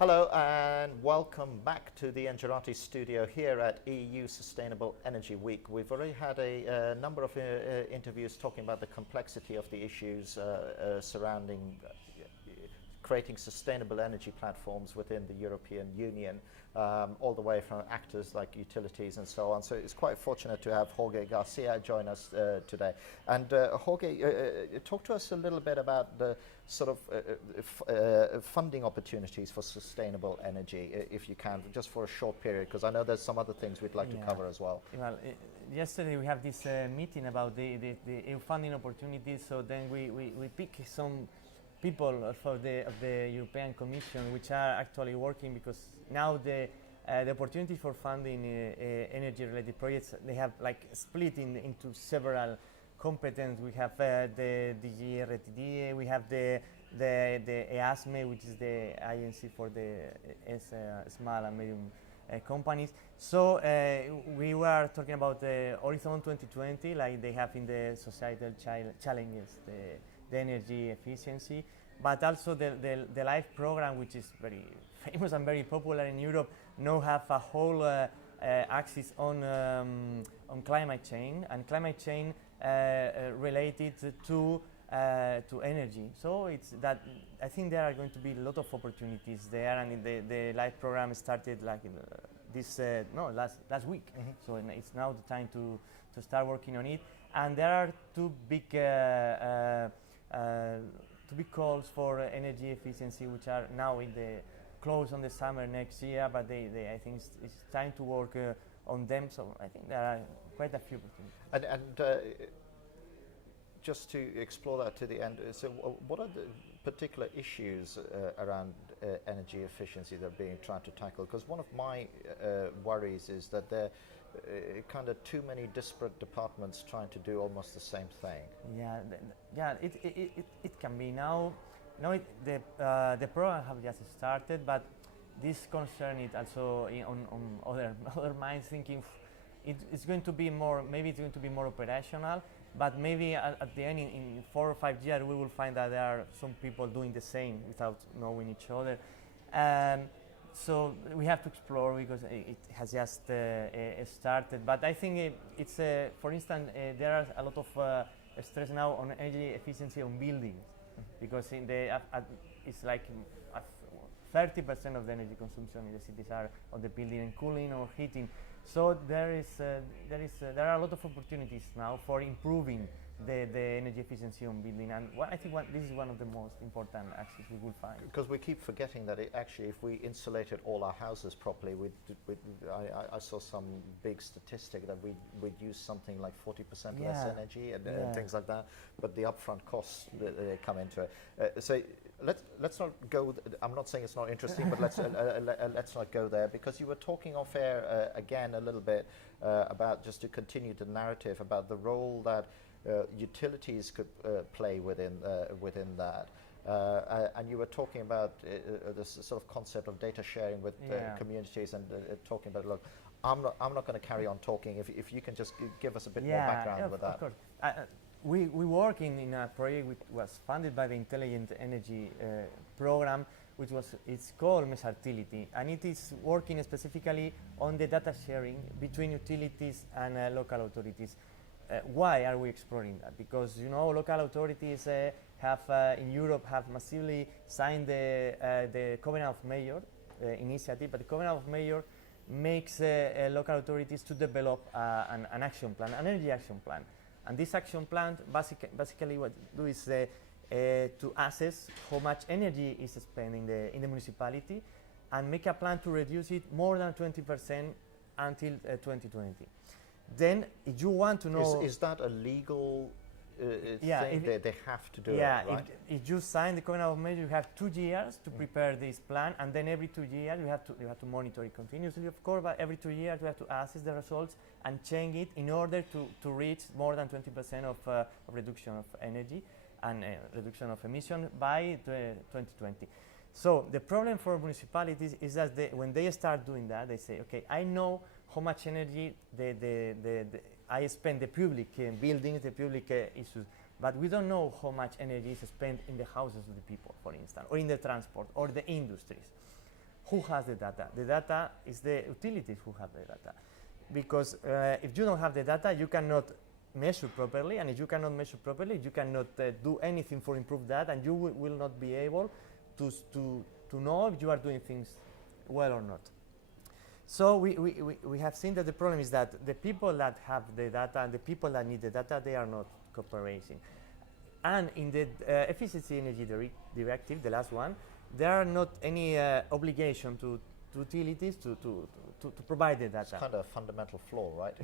Hello and welcome back to the Engerati studio here at EU Sustainable Energy Week. We've already had a number of interviews talking about the complexity of the issues surrounding creating sustainable energy platforms within the European Union, all the way from actors like utilities and so on. So it's quite fortunate to have Jorge Garcia join us today. And Jorge, talk to us a little bit about the sort of funding opportunities for sustainable energy, if you can, just for a short period, because I know there's some other things we'd like to cover as well. Well, yesterday we have this meeting about the EU funding opportunities, so then we pick some people of the European Commission which are actually working, because now the opportunity for funding energy related projects, they have like split into several competence. We have the EuroVértice, we have the EUSEW, which is the agency for the small and medium companies. So we were talking about the Horizon 2020, like they have in the societal challenges, the energy efficiency, but also the LIFE program, which is very famous and very popular in Europe, now have a whole axis on climate change, and climate change related to energy. So it's that I think there are going to be a lot of opportunities there, and the LIFE program started like last week. Mm-hmm. So it's now the time to start working on it. And there are two big calls for energy efficiency, which are now in the close on the summer next year, but I think it's time to work on them. So I think there are quite a few opportunities. And just to explore that to the end, so what are the particular issues around energy efficiency that are being tried to tackle? Because one of my worries is that there are kind of too many disparate departments trying to do almost the same thing. Yeah, it can be now. The program have just started, but this concern it also on other minds, thinking it's going to be more. Maybe it's going to be more operational. But maybe at the end, in 4 or 5 years, we will find that there are some people doing the same without knowing each other. So we have to explore, because it has just started. But I think it's, for instance, there are a lot of stress now on energy efficiency on buildings, because it's like 30% of the energy consumption in the cities are on the building and cooling or heating. So there are a lot of opportunities now for improving the energy efficiency on building, and I think this is one of the most important axes we will find. Because we keep forgetting that actually, if we insulated all our houses properly, I saw some big statistic that we'd use something like 40% less energy and things like that. But the upfront costs they come into it. So let's not go. I'm not saying it's not interesting, but let's not go there, because you were talking off air again a little bit about, just to continue the narrative, about the role that utilities could play within that, and you were talking about this sort of concept of data sharing with communities, and talking about, look, I'm not going to carry on talking. If you can just give us a bit more background with that. Of course. We work in a project which was funded by the Intelligent Energy program, it's called Meshartility, and it is working specifically on the data sharing between utilities and local authorities. Why are we exploring that? Because local authorities in Europe have massively signed the Covenant of Mayors initiative, but the Covenant of Mayors makes local authorities to develop an action plan, an energy action plan. And this action plan, basically what it do is to assess how much energy is spent in the municipality, and make a plan to reduce it more than 20% until 2020. Then, if you want to know... Is that a legal thing? They have to do it, right? If you sign the Covenant of Mayors, you have 2 years to prepare this plan, and then every 2 years you have to monitor it continuously, of course, but every 2 years you have to assess the results and change it in order to reach more than 20% of reduction of energy and reduction of emission by 2020. So the problem for municipalities is that when they start doing that, they say, okay, I know how much energy I spend the public buildings, the public issues, but we don't know how much energy is spent in the houses of the people, for instance, or in the transport or the industries. who has the data? The data is the utilities who have the data. Because if you don't have the data, you cannot measure properly, and if you cannot measure properly, you cannot do anything for improve that, and you will not be able to know if you are doing things well or not. So we have seen that the problem is that the people that have the data and the people that need the data, they are not cooperating. And in the efficiency energy directive, the last one, there are not any obligation to utilities to provide the data. It's kind of a fundamental flaw, right?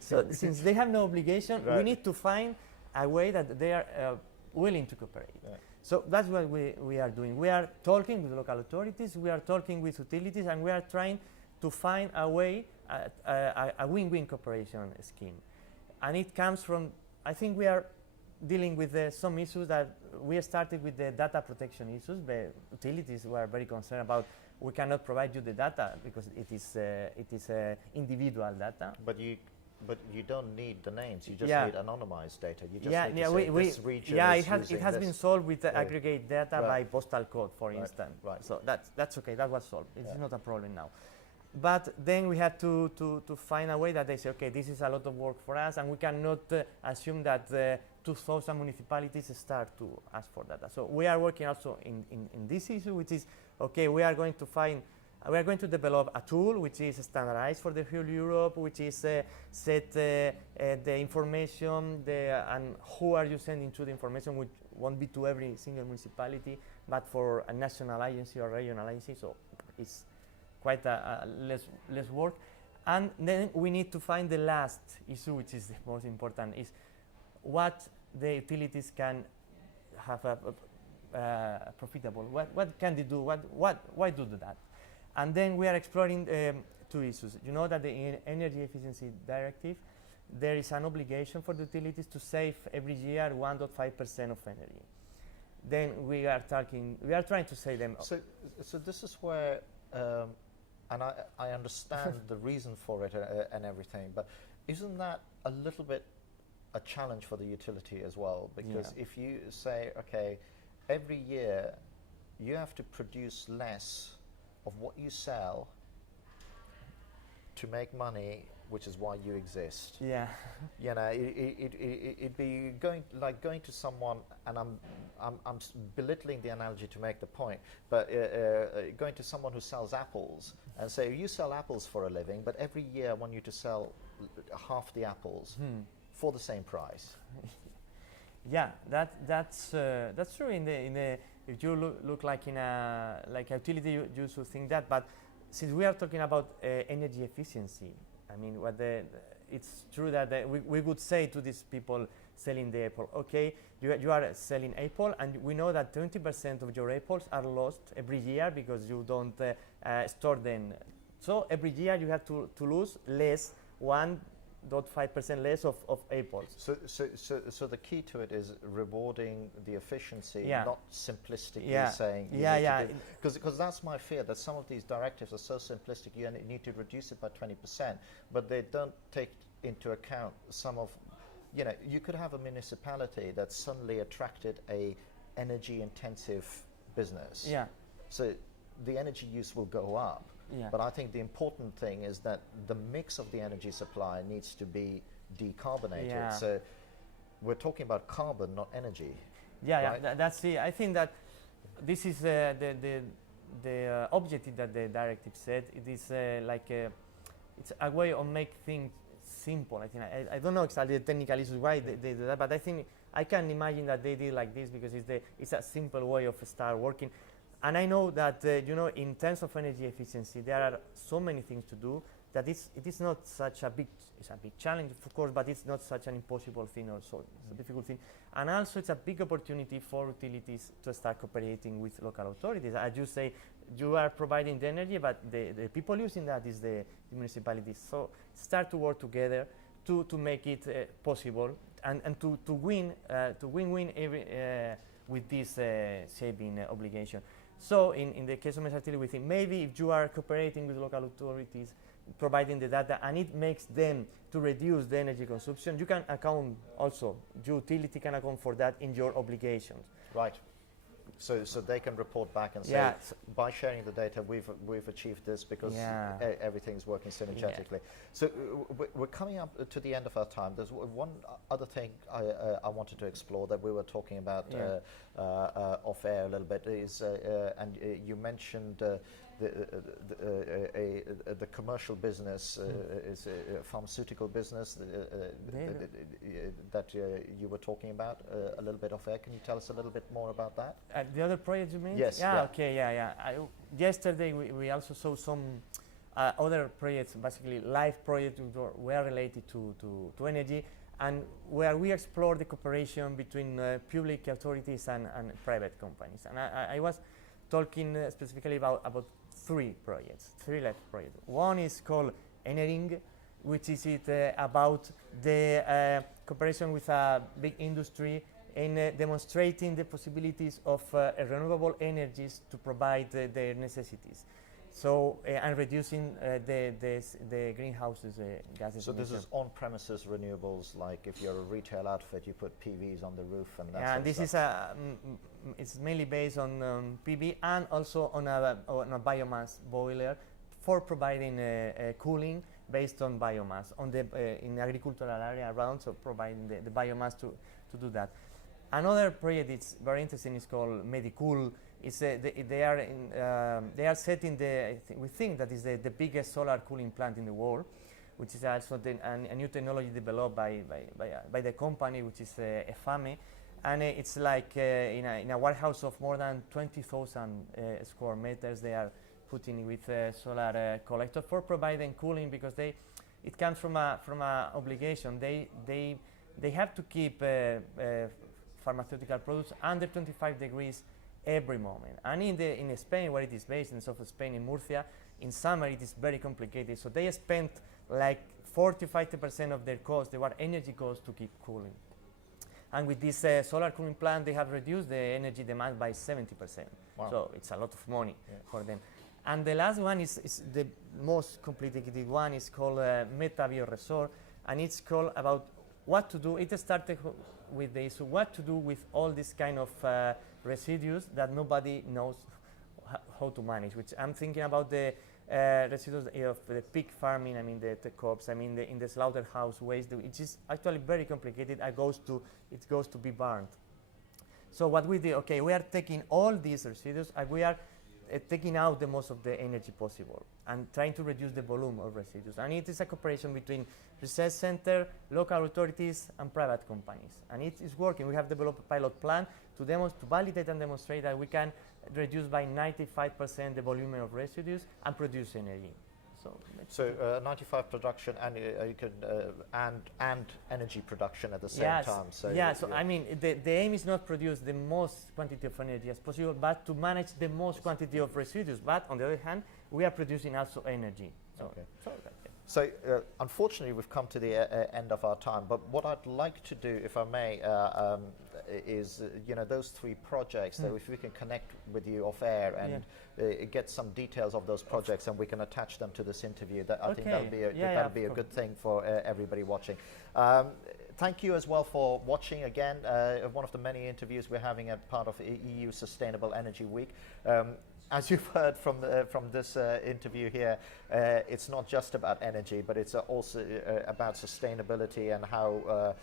So since they have no obligation, right. we need to find a way that they are willing to cooperate. Yeah. So that's what we are doing. We are talking with local authorities, we are talking with utilities, and we are trying to find a way, a win-win cooperation scheme. And it comes from, I think we are dealing with some issues that we started with the data protection issues. The utilities were very concerned about we cannot provide you the data because it is individual data. But you don't need the names. You just Yeah. need anonymized data. You just Yeah, need yeah, to say this region is it has using been this. solved with Yeah. aggregate data Right. by postal code, for Right, instance. right. So that's okay. That was solved. It's Yeah. not a problem now. But then we had to find a way that they say, okay, this is a lot of work for us, and we cannot assume that 2,000 municipalities start to ask for data. So we are working also in this issue, which is, okay, we are going to develop a tool which is standardized for the whole Europe, which is set the information and who are you sending to the information, which won't be to every single municipality, but for a national agency or regional agency. So it's quite less work. And then we need to find the last issue, which is the most important, is what the utilities can have profitable. What can they do? Why do that? And then we are exploring two issues. You know that the Energy Efficiency Directive, there is an obligation for the utilities to save every year 1.5% of energy. Then we are trying to say them. So this is where, and I understand the reason for it and everything, but isn't that a little bit a challenge for the utility as well? Because Yeah. if you say, okay, every year you have to produce less of what you sell to make money, which is why you exist. Yeah. You know, it'd be going to someone, and I'm belittling the analogy to make the point, but going to someone who sells apples and say, you sell apples for a living, but every year I want you to sell half the apples for the same price. Yeah, that's true. If you look like in a utility, you should think that. But since we are talking about energy efficiency, I mean, it's true that we would say to these people selling the apple, okay, you are selling apple, and we know that 20% of your apples are lost every year because you don't store them. So every year you have to lose less 1.5% less of apples. So the key to it is rewarding the efficiency, Yeah. not simplistically Yeah. saying because that's my fear, that some of these directives are so simplistic. You need to reduce it by 20%, but they don't take into account some of, you could have a municipality that suddenly attracted a energy intensive business. Yeah. So the energy use will go up. Yeah. But I think the important thing is that the mix of the energy supply needs to be decarbonated. Yeah. So we're talking about carbon, not energy. Yeah, right? yeah, that's it. I think that this is the objective that the directive said. It is it's a way of make things simple. I think I don't know exactly the technical issues why they do that, but I think I can imagine that they did like this because it's a simple way of start working. And I know that in terms of energy efficiency, there are so many things to do that it is not such a big challenge, of course, but it's not such an impossible thing also. It's a difficult thing. And also it's a big opportunity for utilities to start cooperating with local authorities. As you say, you are providing the energy, but the people using that is the municipalities. So start to work together to make it possible and to win-win with this saving obligation. So in the case of Meshartility, we think maybe if you are cooperating with local authorities, providing the data, and it makes them to reduce the energy consumption, you can account also, utility can account for that in your obligations. Right. So they can report back and say, Yeah. by sharing the data, we've achieved this because everything's working synergetically. So we're coming up to the end of our time. There's one other thing I wanted to explore that we were talking about off air a little bit is, and you mentioned the commercial business is a pharmaceutical business that you were talking about a little bit off air. Can you tell us a little bit more about that? The other project you mean? Yes. Yeah. Okay. Yesterday we also saw some other projects, basically live projects were related to energy, and where we explored the cooperation between public authorities and private companies. And I was talking specifically about three live projects. One is called Enering, which is about the cooperation with a big industry in demonstrating the possibilities of renewable energies to provide their necessities. So and reducing the greenhouses gases. So this is on-premises renewables, like if you're a retail outfit, you put PVs on the roof and that. And this is it's mainly based on PV and also on a biomass boiler for providing cooling based on biomass on the in agricultural area around, so providing the biomass to do that. Another project that's very interesting is called Medicool. It's they are setting we think that is the biggest solar cooling plant in the world, which is also a new technology developed by the company, which is EFAME, and it's like in a warehouse of more than 20,000 square meters. They are putting with solar collector for providing cooling, because it comes from a obligation. They have to keep pharmaceutical products under 25 degrees every moment. And in Spain, where it is based, in the south of Spain, in Murcia, in summer it is very complicated. So they spent like 40–50% of their cost, their energy cost, to keep cooling. And with this solar cooling plant, they have reduced the energy demand by 70%. Wow. So it's a lot of money for them. And the last one is the most complicated one. Is called Meta Bioresort, and it's called about what to do. It started with this, so what to do with all this kind of residues that nobody knows how to manage. Which I'm thinking about the residues of the pig farming. I mean the crops. I mean in the slaughterhouse waste, which is actually very complicated. It goes to be burned. So what we do? Okay, we are taking all these residues and we are taking out the most of the energy possible and trying to reduce the volume of residues. And it is a cooperation between research center, local authorities, and private companies. And it is working. We have developed a pilot plan to validate and demonstrate that we can reduce by 95% the volume of residues and produce energy. So 95 production and you can and energy production at the same time. So I mean the aim is not produce the most quantity of energy as possible, but to manage the most quantity of residues. But on the other hand, we are producing also energy. So unfortunately, we've come to the end of our time. But what I'd like to do, if I may, is those three projects. That if we can connect with you off air and get some details of those projects, and we can attach them to this interview. That I think that'll be a good thing for everybody watching. Thank you as well for watching again. One of the many interviews we're having as part of EU Sustainable Energy Week. As you've heard from this interview here, it's not just about energy, but it's also about sustainability and how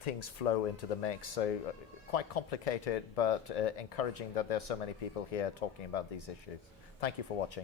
things flow into the mix. So quite complicated, but encouraging that there's so many people here talking about these issues. Thank you for watching.